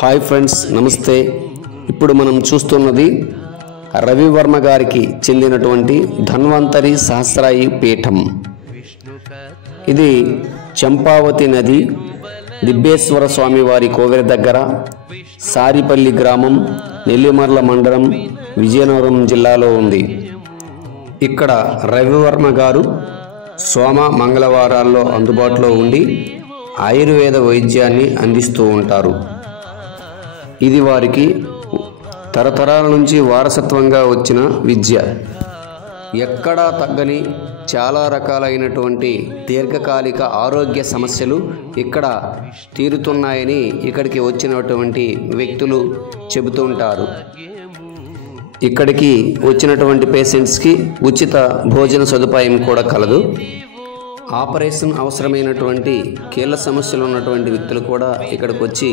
Hi friends, నమస్తే. ఇప్పుడు మనం చూస్తున్నది రవివర్మ గారికి చెందినటువంటి ధన్వంతరి సహస్రాయి పీఠం. ఇది చంపావతి నది దిబ్బేశ్వర స్వామి వారి కోవెల దగ్గర సారిపల్లి గ్రామం, నెల్లిమర్ల మండలం, విజయనగరం జిల్లాలో ఉంది. ఇక్కడ రవివర్మ గారు సోమ మంగళవారాల్లో అందుబాటులో ఉండి ఆయుర్వేద వైద్యాన్ని అందిస్తూ ఉంటారు. ఇది వారికి తరతరాల నుంచి వారసత్వంగా వచ్చిన విద్య. ఎక్కడా తగ్గని చాలా రకాలైనటువంటి దీర్ఘకాలిక ఆరోగ్య సమస్యలు ఇక్కడ తీరుతున్నాయని ఇక్కడికి వచ్చినటువంటి వ్యక్తులు చెబుతూ ఉంటారు. ఇక్కడికి వచ్చినటువంటి పేషెంట్స్కి ఉచిత భోజన సదుపాయం కూడా కలదు. ఆపరేషన్ అవసరమైనటువంటి కీళ్ళ సమస్యలు ఉన్నటువంటి వ్యక్తులు కూడా ఇక్కడికి వచ్చి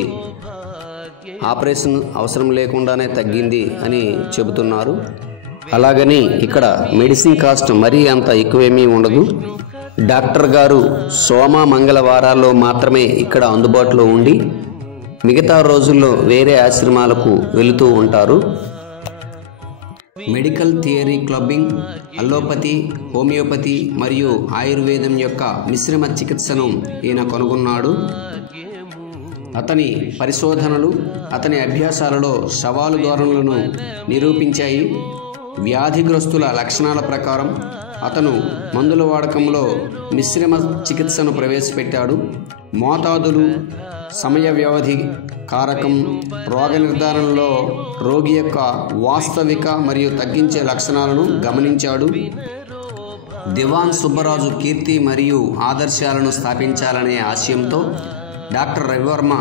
ఆపరేషన్ అవసరం లేకుండానే తగ్గింది అని చెబుతున్నారు. అలాగని ఇక్కడ మెడిసిన్ కాస్ట్ మరీ అంత ఎక్కువేమీ ఉండదు. డాక్టర్ గారు సోమ మంగళవారాల్లో మాత్రమే ఇక్కడ అందుబాటులో ఉండి మిగతా రోజుల్లో వేరే ఆశ్రమాలకు వెళుతూ ఉంటారు. Medical theory clubbing, allopathy, homeopathy మరియు ఆయుర్వేదం యొక్క మిశ్రమ చికిత్సను ఈయన కనుగొన్నాడు. అతని పరిశోధనలు, అతని అభ్యాసాలలో సవాలు ధోరణులను నిరూపించాయి. వ్యాధిగ్రస్తుల లక్షణాల ప్రకారం అతను మందుల వాడకంలో మిశ్రమ చికిత్సను ప్రవేశపెట్టాడు. మోతాదులు, సమయ వ్యవధి, కారకం, రోగ నిర్ధారణలో రోగి యొక్క వాస్తవిక మరియు తగ్గించే లక్షణాలను గమనించాడు. దివాన్ సుబ్బరాజు కీర్తి మరియు ఆదర్శాలను స్థాపించాలనే ఆశయంతో డాక్టర్ రవివర్మ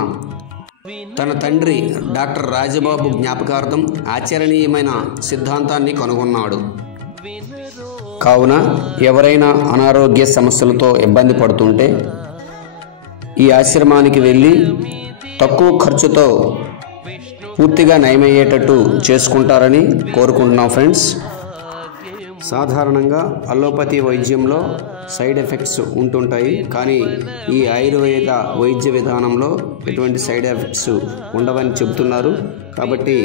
తన తండ్రి డాక్టర్ రాజబాబు జ్ఞాపకార్థం ఆచరణీయమైన సిద్ధాంతాన్ని కనుగొన్నాడు. కావున ఎవరైనా అనారోగ్య సమస్యలతో ఇబ్బంది పడుతుంటే ఈ ఆశ్రమానికి వెళ్ళి తక్కువ ఖర్చుతో పూర్తిగా నయమయ్యేటట్టు చేసుకుంటారని కోరుకుంటున్నాం ఫ్రెండ్స్. సాధారణంగా అల్లోపతి వైద్యంలో సైడ్ ఎఫెక్ట్స్ ఉంటుంటాయి, కానీ ఈ ఆయుర్వేద వైద్య విధానంలో ఎటువంటి సైడ్ ఎఫెక్ట్స్ ఉండవని చెబుతున్నారు. కాబట్టి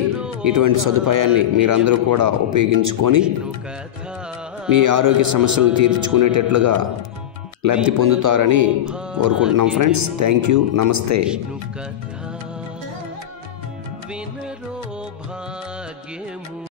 ఇటువంటి సదుపాయాన్ని మీరందరూ కూడా ఉపయోగించుకొని మీ ఆరోగ్య సమస్యలను తీర్చుకునేటట్లుగా లబ్ధి పొందుతారని కోరుకుంటున్నాం ఫ్రెండ్స్. థ్యాంక్ యూ, నమస్తే.